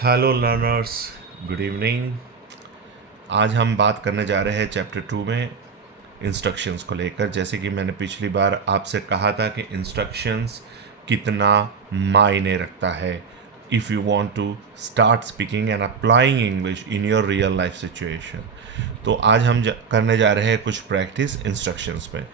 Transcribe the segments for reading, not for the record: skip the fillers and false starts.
Hello learners, good evening. आज हम बात करने जा रहे हैं चैप्टर 2 में इंस्ट्रक्शंस को लेकर। जैसे कि मैंने पिछली बार आपसे कहा था कि इंस्ट्रक्शंस कितना मायने रखता है if you want to start speaking and applying English in your real life situation. तो आज हम करने जा रहे हैं कुछ प्रैक्टिस इंस्ट्रक्शंस पे।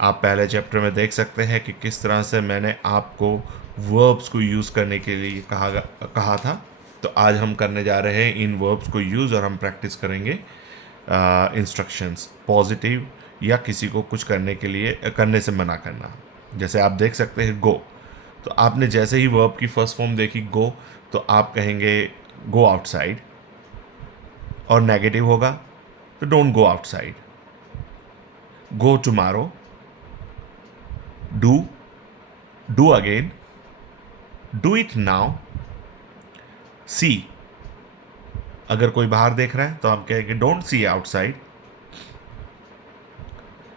आप पहले चैप्टर में देख सकते हैं कि किस तरह से मैंने आपको वर्ब्स को यूज़ करने के लिए कहा था। तो आज हम करने जा रहे हैं इन वर्ब्स को यूज़ और हम प्रैक्टिस करेंगे इंस्ट्रक्शंस, पॉजिटिव या किसी को कुछ करने के लिए करने से मना करना। जैसे आप देख सकते हैं गो, तो आपने जैसे ही वर्ब की फर्स्ट फॉर्म देखी गो, तो आप कहेंगे गो आउटसाइड, और नेगेटिव होगा तो don't go outside. Go tomorrow, do again, do it now, see. अगर कोई बाहर देख रहा है तो आप कहेंगे don't see outside,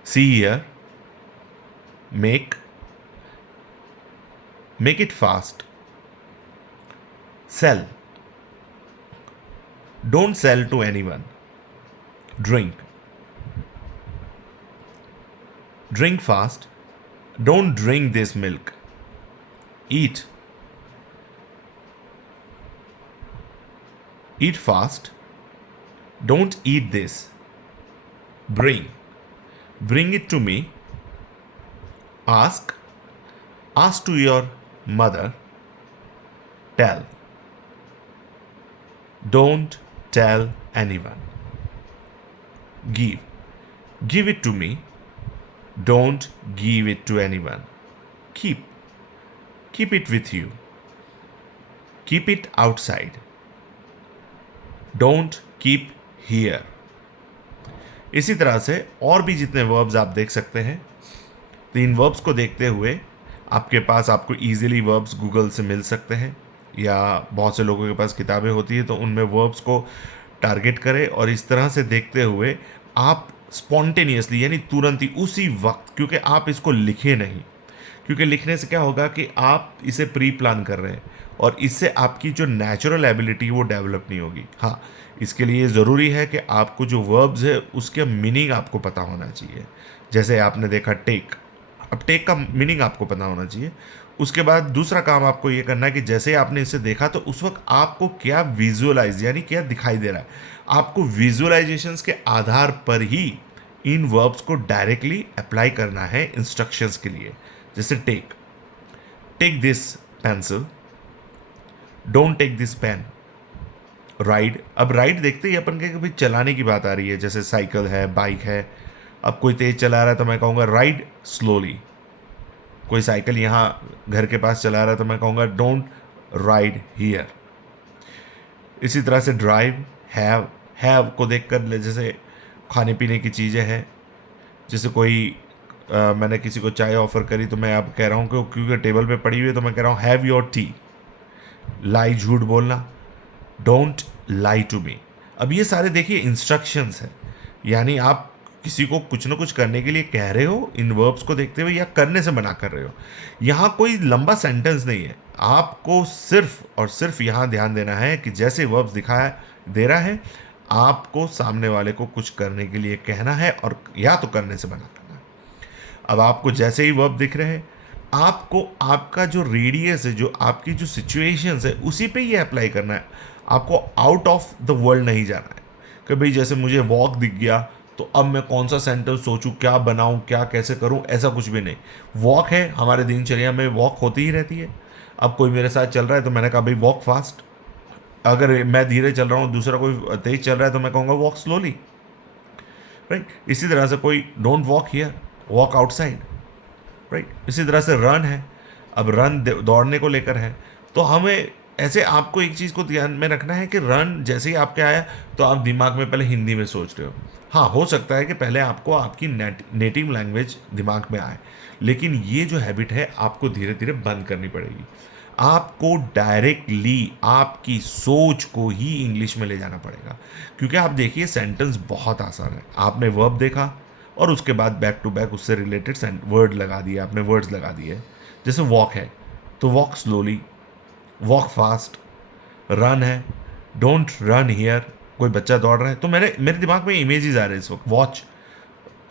see here, make, make it fast, sell, don't sell to anyone, drink, drink fast, don't drink this milk, eat, eat fast, don't eat this, bring it to me, ask to your mother, tell, don't tell anyone, give it to me, don't give it to anyone, keep it with you, keep it outside, don't keep here. इसी तरह से और भी जितने verbs आप देख सकते हैं, तो इन वर्ब्स को देखते हुए आपके पास आपको इजीली वर्ब्स गूगल से मिल सकते हैं, या बहुत से लोगों के पास किताबें होती है तो उनमें वर्ब्स को टारगेट करें और इस तरह से देखते हुए आप स्पॉन्टेनियसली यानी तुरंत ही उसी वक्त, क्योंकि आप इसको लिखे नहीं, क्योंकि लिखने से क्या होगा कि आप इसे प्री प्लान कर रहे हैं और इससे आपकी जो नेचुरल एबिलिटी वो डेवलप नहीं होगी। हाँ, इसके लिए ज़रूरी है कि आपको जो वर्ब्स है उसके मीनिंग आपको पता होना चाहिए। जैसे आपने देखा टेक, अब टेक का मीनिंग आपको पता होना चाहिए। उसके बाद दूसरा काम आपको ये करना है कि जैसे आपने इसे देखा तो उस वक्त आपको क्या विजुअलाइज यानी क्या दिखाई दे रहा है, आपको विजुअलाइजेशंस के आधार पर ही इन वर्ब्स को डायरेक्टली अप्लाई करना है इंस्ट्रक्शंस के लिए। जैसे take this pencil, don't take this pen, ride. अब राइड देखते ही अपन के भाई चलाने की बात आ रही है, जैसे साइकिल है, बाइक है। अब कोई तेज चला रहा है तो मैं कहूँगा राइड स्लोली। कोई साइकिल यहाँ घर के पास चला रहा है तो मैं कहूँगा डोंट राइड हियर। इसी तरह से ड्राइव, हैव को देख कर, जैसे खाने पीने की चीज़ें हैं, जैसे कोई मैंने किसी को चाय ऑफर करी तो मैं अब कह रहा हूँ कि क्योंकि टेबल पे पड़ी हुई है तो मैं कह रहा हूँ हैव योर टी। लाई, झूठ बोलना, डोंट लाई टू मी। अब ये सारे देखिए इंस्ट्रक्शंस हैं, यानी आप किसी को कुछ ना कुछ करने के लिए कह रहे हो इन वर्ब्स को देखते हुए, या करने से मना कर रहे हो। यहाँ कोई लंबा सेंटेंस नहीं है, आपको सिर्फ और सिर्फ यहाँ ध्यान देना है कि जैसे वर्ब्स दिखाया दे रहा है आपको सामने वाले को कुछ करने के लिए कहना है और या तो करने से मना करना है। अब आपको जैसे ही वर्ब दिख रहे हैं, आपको आपका जो रेडियस है, जो आपकी जो सिचुएशंस है, उसी पे ये अप्लाई करना है। आपको आउट ऑफ द वर्ल्ड नहीं जाना है कि भाई जैसे मुझे वॉक दिख गया तो अब मैं कौन सा सेंटेंस सोचूं, क्या बनाऊं, क्या कैसे करूं, ऐसा कुछ भी नहीं। वॉक है, हमारे दिनचर्या में वॉक होती ही रहती है। अब कोई मेरे साथ चल रहा है तो मैंने कहा भाई वॉक फास्ट। अगर मैं धीरे चल रहा हूँ, दूसरा कोई तेज चल रहा है तो मैं कहूँगा वॉक स्लोली, राइट। इसी तरह से कोई don't walk here, walk outside, right. इसी तरह से रन है, अब रन दौड़ने को लेकर है, तो हमें ऐसे आपको एक चीज़ को ध्यान में रखना है कि रन जैसे ही आपके आया तो आप दिमाग में पहले हिंदी में सोच रहे हो। हाँ, हो सकता है कि पहले आपको आपकी नेटिव लैंग्वेज दिमाग में आए, लेकिन ये जो हैबिट है आपको धीरे धीरे बंद करनी पड़ेगी। आपको डायरेक्टली आपकी सोच को ही इंग्लिश में ले जाना पड़ेगा, क्योंकि आप देखिए सेंटेंस बहुत आसान है। आपने वर्ब देखा और उसके बाद बैक टू बैक उससे रिलेटेड वर्ड लगा दिए, आपने वर्ड्स लगा दिए। जैसे वॉक है तो walk slowly, walk fast, run है, डोंट रन हियर, कोई बच्चा दौड़ रहा है, तो मेरे दिमाग में इमेजेस आ रहे हैं इस वक्त। Watch,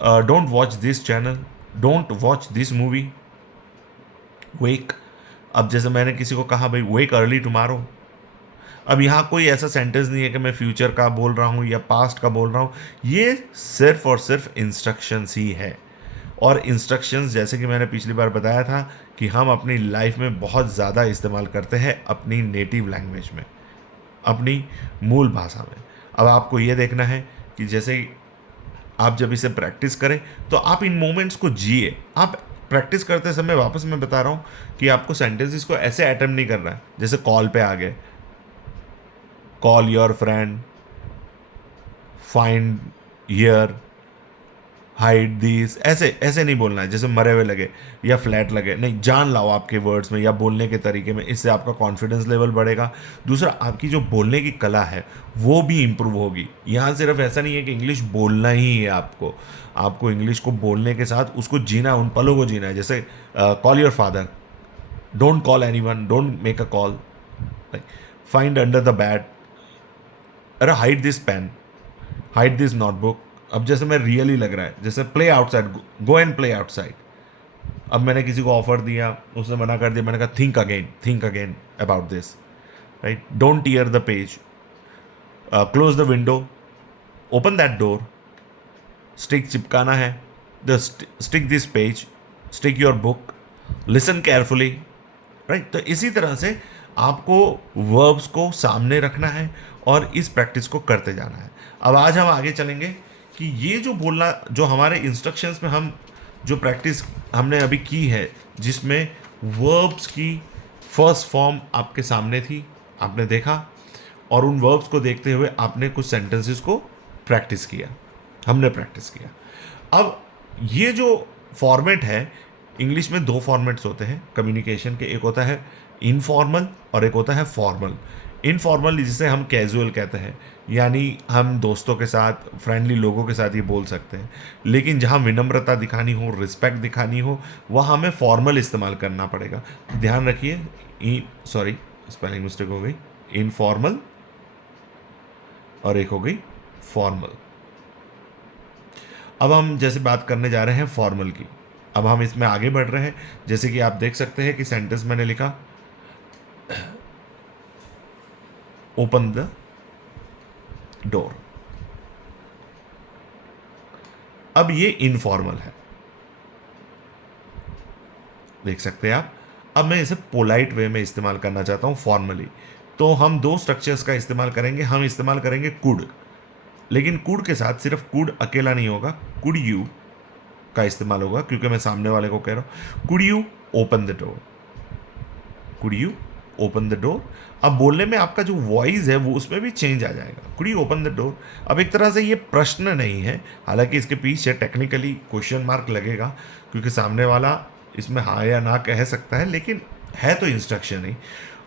don't watch this channel, don't watch this movie, wake. अब जैसे मैंने किसी को कहा भाई वेक अर्ली टुमारो, अब यहाँ कोई ऐसा सेंटेंस नहीं है कि मैं फ्यूचर का बोल रहा हूँ या पास्ट का बोल रहा हूँ, ये सिर्फ और सिर्फ इंस्ट्रक्शंस ही है। और इंस्ट्रक्शंस जैसे कि मैंने पिछली बार बताया था कि हम अपनी लाइफ में बहुत ज़्यादा इस्तेमाल करते हैं अपनी नेटिव लैंग्वेज में, अपनी मूल भाषा में। अब आपको ये देखना है कि जैसे आप जब इसे प्रैक्टिस करें तो आप इन मोमेंट्स को जिए। आप प्रैक्टिस करते समय, वापस मैं बता रहा हूँ कि आपको सेंटेंसेस को ऐसे अटेम्प्ट नहीं करना है जैसे कॉल पे आ गए, call your friend, find here, hide this, ऐसे ऐसे नहीं बोलना है जैसे मरे हुए लगे या फ्लैट लगे। नहीं, जान लाओ आपके वर्ड्स में या बोलने के तरीके में, इससे आपका कॉन्फिडेंस लेवल बढ़ेगा। दूसरा, आपकी जो बोलने की कला है वो भी इम्प्रूव होगी। यहाँ सिर्फ ऐसा नहीं है कि इंग्लिश बोलना ही है आपको, आपको इंग्लिश को बोलने के साथ उसको जीना, उन पलों को जीना है। जैसे call your father, don't call anyone, don't make a call, find under the bed, अरे hide this pen, hide this notebook. अब जैसे मैं रियली लग रहा है, जैसे play outside, go and play outside. अब मैंने किसी को ऑफर दिया, उसने मना कर दिया, मैंने कहा think again about this, right. Don't tear the page, close the window, open that door, stick चिपकाना है, the stick this page, stick your book, listen carefully, right. तो इसी तरह से आपको वर्ब्स को सामने रखना है और इस प्रैक्टिस को करते जाना है। अब आज हम आगे चलेंगे कि ये जो बोलना, जो हमारे इंस्ट्रक्शंस में हम जो प्रैक्टिस हमने अभी की है, जिसमें वर्ब्स की फर्स्ट फॉर्म आपके सामने थी, आपने देखा, और उन वर्ब्स को देखते हुए आपने कुछ सेंटेंसेस को प्रैक्टिस किया, हमने प्रैक्टिस किया। अब ये जो फॉर्मेट है, इंग्लिश में दो फॉर्मेट्स होते हैं कम्युनिकेशन के, एक होता है इनफॉर्मल और एक होता है फॉर्मल। इनफॉर्मल जिसे हम कैजुअल कहते हैं, यानी हम दोस्तों के साथ, फ्रेंडली लोगों के साथ ये बोल सकते हैं। लेकिन जहाँ विनम्रता दिखानी हो, रिस्पेक्ट दिखानी हो, वहाँ हमें फॉर्मल इस्तेमाल करना पड़ेगा। ध्यान रखिए, सॉरी स्पेलिंग मिस्टेक हो गई, इनफॉर्मल और एक हो गई फॉर्मल। अब हम जैसे बात करने जा रहे हैं फॉर्मल की, अब हम इसमें आगे बढ़ रहे हैं। जैसे कि आप देख सकते हैं कि सेंटेंस मैंने लिखा, ओपन द डोर। अब ये इनफॉर्मल है, देख सकते हैं आप। अब मैं इसे पोलाइट वे में इस्तेमाल करना चाहता हूं, फॉर्मली। तो हम दो स्ट्रक्चर्स का इस्तेमाल करेंगे। हम इस्तेमाल करेंगे कुड, लेकिन कुड के साथ सिर्फ कुड अकेला नहीं होगा, कुड यू का इस्तेमाल होगा, क्योंकि मैं सामने वाले को कह रहा हूं could you open the door, could you open the door. अब बोलने में आपका जो वॉइस है वो उसमें भी चेंज आ जाएगा, could you open the door. अब एक तरह से ये प्रश्न नहीं है, हालांकि इसके पीछे टेक्निकली क्वेश्चन मार्क लगेगा, क्योंकि सामने वाला इसमें हाँ या ना कह सकता है, लेकिन है तो इंस्ट्रक्शन ही।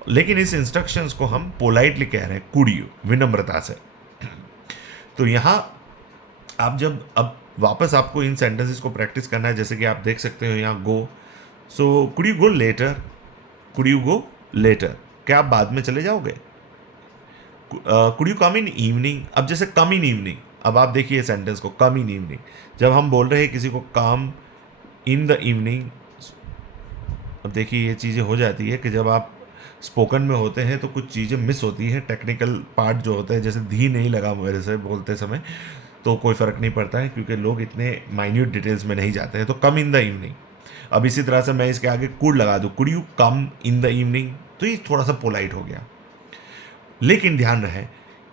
लेकिन इस इंस्ट्रक्शंस को हम पोलाइटली कह रहे हैं, कुड यू, विनम्रता से। तो यहाँ आप जब, अब वापस आपको इन सेंटेंसेस को प्रैक्टिस करना है, जैसे कि आप देख सकते हो यहाँ go, so could you go later, could you go later, क्या आप बाद में चले जाओगे। Could you come in evening, अब जैसे कम इन इवनिंग, अब आप देखिए सेंटेंस को, कम इन इवनिंग। जब हम बोल रहे हैं किसी को कम इन द इवनिंग, अब देखिए ये चीज़ें हो जाती है कि जब आप स्पोकन में होते हैं तो कुछ चीज़ें मिस होती हैं, टेक्निकल पार्ट जो होते हैं, जैसे धी नहीं लगा मेरे से बोलते समय, तो कोई फ़र्क नहीं पड़ता है, क्योंकि लोग इतने माइन्यूट डिटेल्स में नहीं जाते हैं। तो कम इन द इवनिंग। अब इसी तरह से मैं इसके आगे कुड लगा दूँ, could you come in the evening, तो ये थोड़ा सा पोलाइट हो गया। लेकिन ध्यान रहे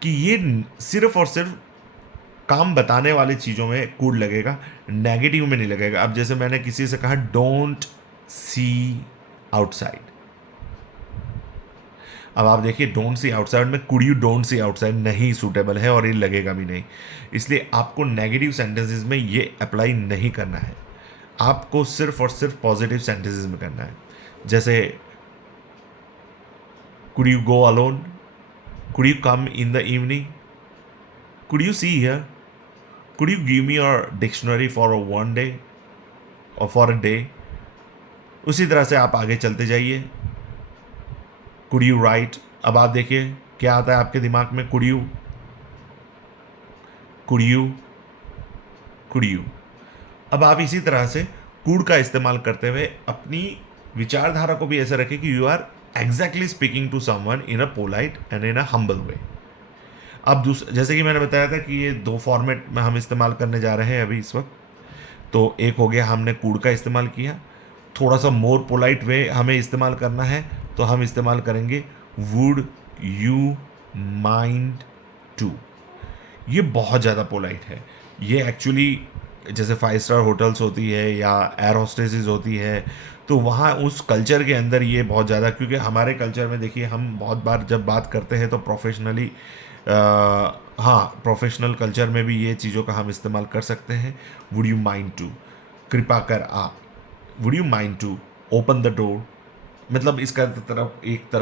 कि ये सिर्फ और सिर्फ काम बताने वाली चीज़ों में कुड लगेगा, नेगेटिव में नहीं लगेगा। अब जैसे मैंने किसी से कहा डोंट सी आउटसाइड, अब आप देखिए डोंट सी आउटसाइड में could you don't see outside नहीं सूटेबल है, और ये लगेगा भी नहीं। इसलिए आपको नेगेटिव सेंटेंसेस में ये अप्लाई नहीं करना है, आपको सिर्फ और सिर्फ पॉजिटिव सेंटेंसेस में करना है। जैसे could you go alone, could you come in the evening, could you see here, could you give me your dictionary for one day और फॉर अ डे। उसी तरह से आप आगे चलते जाइए, कुड यू राइट, अब आप देखिए क्या आता है आपके दिमाग में? Could you, could you, could you. अब आप इसी तरह से कुड का इस्तेमाल करते हुए अपनी विचारधारा को भी ऐसे रखें कि you are exactly speaking to someone in a polite and in a humble way. अब जैसे कि मैंने बताया था कि ये दो फॉर्मेट में हम इस्तेमाल करने जा रहे हैं अभी इस वक्त। तो एक हो गया, हमने कुड का इस्तेमाल किया। थोड़ा सा मोर पोलाइट वे हमें इस्तेमाल करना है, तो हम इस्तेमाल करेंगे वुड यू माइंड टू। ये बहुत ज़्यादा पोलाइट है। ये एक्चुअली जैसे 5 स्टार होटल्स होती है या एयर होस्टेसेस होती है, तो वहाँ उस कल्चर के अंदर ये बहुत ज़्यादा, क्योंकि हमारे कल्चर में देखिए हम बहुत बार जब बात करते हैं तो प्रोफेशनली, हाँ प्रोफेशनल कल्चर में भी ये चीज़ों का हम इस्तेमाल कर सकते हैं। वुड यू माइंड टू, कृपा कर आप, would you mind to open the door. मतलब इसका तरफ एक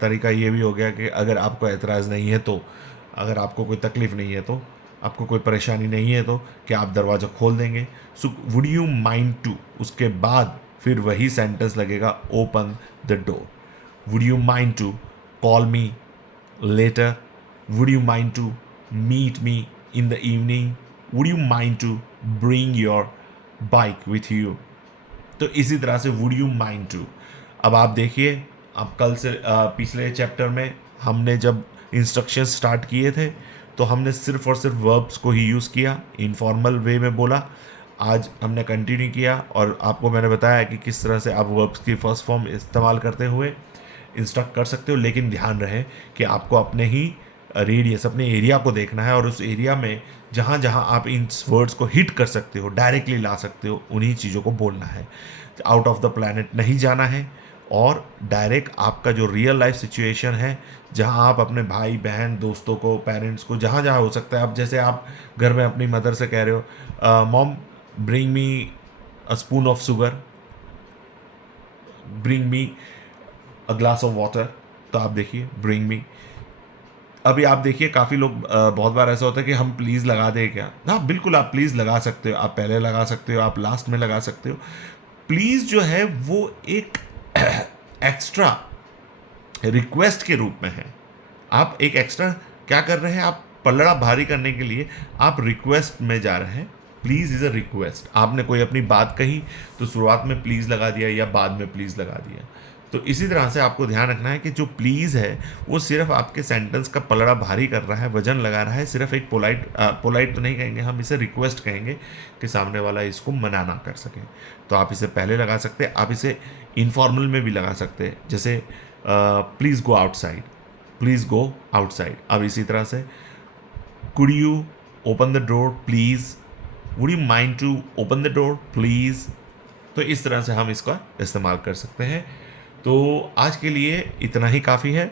तरीका ये भी हो गया कि अगर आपको एतराज़ नहीं है तो, अगर आपको कोई तकलीफ़ नहीं है तो, आपको कोई परेशानी नहीं है तो क्या आप दरवाज़ा खोल देंगे? So would you mind to, उसके बाद फिर वही सेंटेंस लगेगा open the door. Would you mind to call me later? Would you mind to meet me in the evening? Would you mind to bring your bike with you? तो इसी तरह से would you mind to. अब आप देखिए, अब कल से पिछले चैप्टर में हमने जब इंस्ट्रक्शन स्टार्ट किए थे तो हमने सिर्फ और सिर्फ वर्ब्स को ही यूज़ किया, इनफॉर्मल वे में बोला। आज हमने कंटिन्यू किया और आपको मैंने बताया कि किस तरह से आप वर्ब्स की फर्स्ट फॉर्म इस्तेमाल करते हुए इंस्ट्रक्ट कर सकते हो। लेकिन ध्यान रहे कि आपको अपने ही रेडियस, अपने एरिया को देखना है, और उस एरिया में जहाँ जहाँ आप इन वर्ड्स को हिट कर सकते हो, डायरेक्टली ला सकते हो, उन्हीं चीज़ों को बोलना है। आउट ऑफ द प्लैनेट नहीं जाना है, और डायरेक्ट आपका जो रियल लाइफ सिचुएशन है, जहाँ आप अपने भाई बहन दोस्तों को, पेरेंट्स को, जहाँ जहाँ हो सकता है, अब जैसे आप घर में अपनी मदर से कह रहे हो mom bring me a spoon of sugar, bring me a glass of water, तो आप देखिए ब्रिंग मी। अभी आप देखिए काफ़ी लोग, बहुत बार ऐसा होता है कि हम प्लीज़ लगा दें क्या? हाँ बिल्कुल, आप प्लीज़ लगा सकते हो, आप पहले लगा सकते हो, आप लास्ट में लगा सकते हो। प्लीज़ जो है वो एक एक्स्ट्रा रिक्वेस्ट के रूप में है। आप एक एक्स्ट्रा क्या कर रहे हैं? आप पलड़ा भारी करने के लिए आप रिक्वेस्ट में जा रहे हैं। Please is a request. आपने कोई अपनी बात कही तो शुरुआत में प्लीज़ लगा दिया या बाद में प्लीज़ लगा दिया। तो इसी तरह से आपको ध्यान रखना है कि जो प्लीज़ है वो सिर्फ आपके सेंटेंस का पलड़ा भारी कर रहा है, वजन लगा रहा है। सिर्फ एक पोलाइट तो नहीं कहेंगे, हम इसे रिक्वेस्ट कहेंगे कि सामने वाला इसको मना ना कर सके। तो आप इसे पहले लगा सकते हैं, आप इसे इनफॉर्मल में भी लगा सकते हैं, जैसे please go outside, please go outside. अब इसी तरह से could you open the door please, would you mind to open the door please. तो इस तरह से हम इसका इस्तेमाल कर सकते हैं। तो आज के लिए इतना ही काफ़ी है।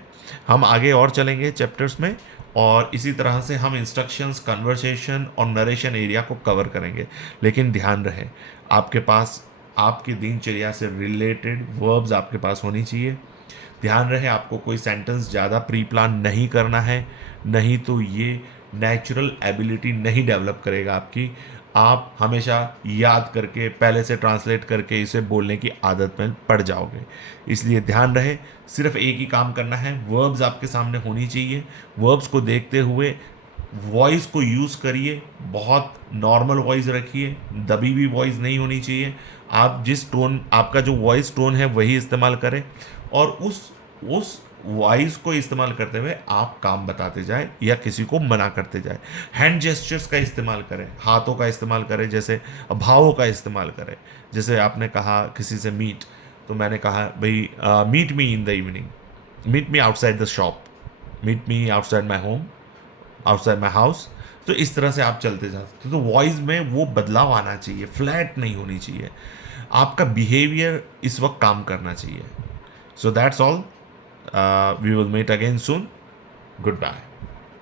हम आगे और चलेंगे चैप्टर्स में, और इसी तरह से हम इंस्ट्रक्शंस, कन्वर्सेशन और नरेशन एरिया को कवर करेंगे। लेकिन ध्यान रहे, आपके पास आपकी दिनचर्या से रिलेटेड वर्ब्स आपके पास होनी चाहिए। ध्यान रहे, आपको कोई सेंटेंस ज़्यादा प्री प्लान नहीं करना है, नहीं तो ये नेचुरल एबिलिटी नहीं डेवलप करेगा आपकी। आप हमेशा याद करके, पहले से ट्रांसलेट करके इसे बोलने की आदत में पड़ जाओगे। इसलिए ध्यान रहे, सिर्फ एक ही काम करना है, वर्ब्स आपके सामने होनी चाहिए। वर्ब्स को देखते हुए वॉइस को यूज़ करिए, बहुत नॉर्मल वॉइस रखिए, दबी हुई वॉइस नहीं होनी चाहिए। आप जिस टोन, आपका जो वॉइस टोन है वही इस्तेमाल करें, और उस वॉइस को इस्तेमाल करते हुए आप काम बताते जाए या किसी को मना करते जाए। हैंड जेस्चर्स का इस्तेमाल करें, हाथों का इस्तेमाल करें, जैसे भावों का इस्तेमाल करें। जैसे आपने कहा किसी से मीट, तो मैंने कहा भाई meet me in the evening, meet me outside the shop, meet me outside my home, outside my house. तो इस तरह से आप चलते जाते, तो वॉइस में वो बदलाव आना चाहिए, फ्लैट नहीं होनी चाहिए। आपका बिहेवियर इस वक्त काम करना चाहिए। So that's all. We will meet again soon. Goodbye.